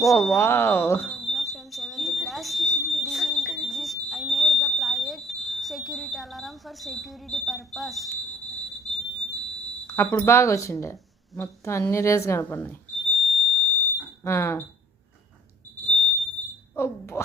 Wow. From 7th class. This I made the project security alarm for security purpose. అప్పుడు బాగా వచ్చిండే మొత్తం అన్ని రేస్ కనపడినాయి. అబ్బా